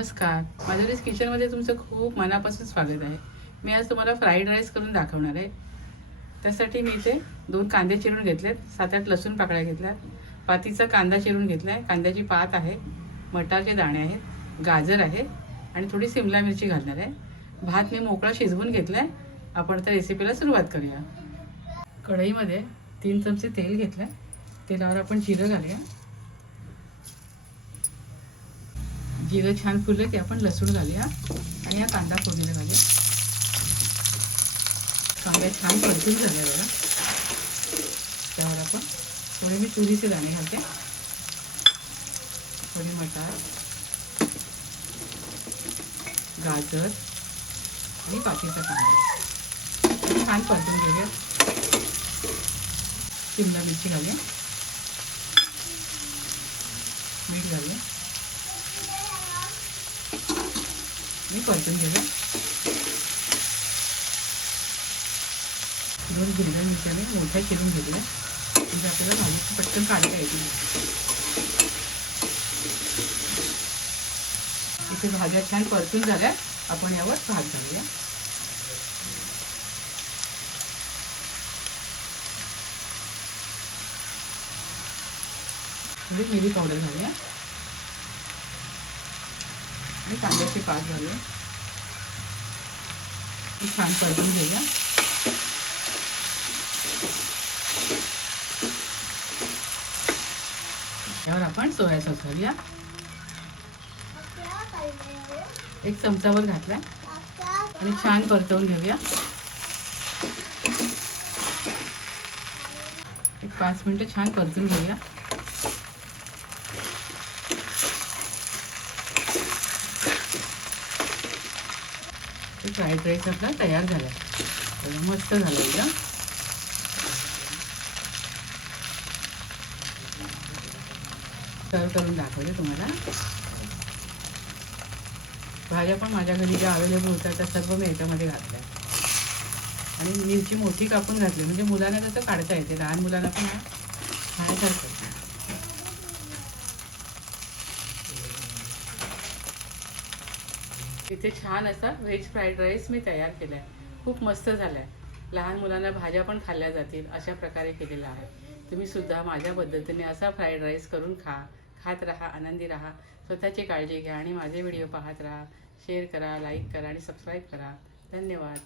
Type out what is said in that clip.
नमस्कार, माधुरीज किचनमध्ये तुमचं खूप मनापासून स्वागत आहे. मी आज तुम्हाला फ्राईड राईस करून दाखवणार आहे. त्यासाठी मी इथे 2 कांदे चिरून घेतलेत, 7-8 लसूण पाकळ्या घेतल्यात, पातीचा कांदा चिरून घेतला आहे, कांद्याची पात आहे, मटारचे दाणे आहेत, गाजर आहे आणि थोडी सिमला मिरची घालणार आहे. भात मी मोकळा शिजवून घेतला आहे. आपण त्या रेसिपीला सुरुवात करूया. कढईमध्ये 3 चमचे तेल घेतलं आहे. तेलावर आपण जिरं घालूया. जिरं छान फुललं की आपण लसूण घालूया आणि हा कांदा फोडणीला घालूया. कांदा छान परतून झाला बघा. त्यावर आपण थोडे मी तुरीचे दाणे घालते, थोडी मटार, गाजर आणि पातीचा कांदा छान परतून घेऊया. शिमला मिरची घालूया, मीठ घालूया, मी परतून घेऊया. 2 हिरव्या मिरच्याने मोठ्या चिरून घेतल्या, म्हणजे आपल्याला भाजीची पटकन काढता येतील. इथे भाज्या छान परतून झाल्या, आपण यावर भात घालूया. थोडी मिरी पावडर घालूया आणि कांद्याची पात घालूया. छान परतून घेऊया. त्यावर आपण सोया सॉस घालूया. 1 चमचावर घातला आणि छान परतवून घेऊया. 5 मिनिटं छान परतून घेऊया. फ्राईड राईस आपला तयार झाला. मस्त झालं एकदम. सर्व करून दाखवते तुम्हाला. भाज्या पण माझ्या घरी ज्या अवेलेबल होत्या त्या सर्व मी याच्यामध्ये घातल्या आणि मिरची मोठी कापून घातली, म्हणजे मुलांना त्याचं काढता येते, लहान मुलांना पण खाण्यासारखं. इथे छान असा व्हेज फ्राईड राईस मी तयार केला आहे. खूप मस्त झाला आहे. लहान मुलांना भाज्या पण खाल्ल्या जातील अशा प्रकारे केलेला आहे. तुम्ही सुद्धा माझ्या पद्धतीने असा फ्राईड राईस करून खात राहा, आनंदी राहा, स्वतःची काळजी घ्या आणि माझे व्हिडिओ पाहत राहा. शेअर करा, लाईक करा आणि सबस्क्राईब करा. धन्यवाद.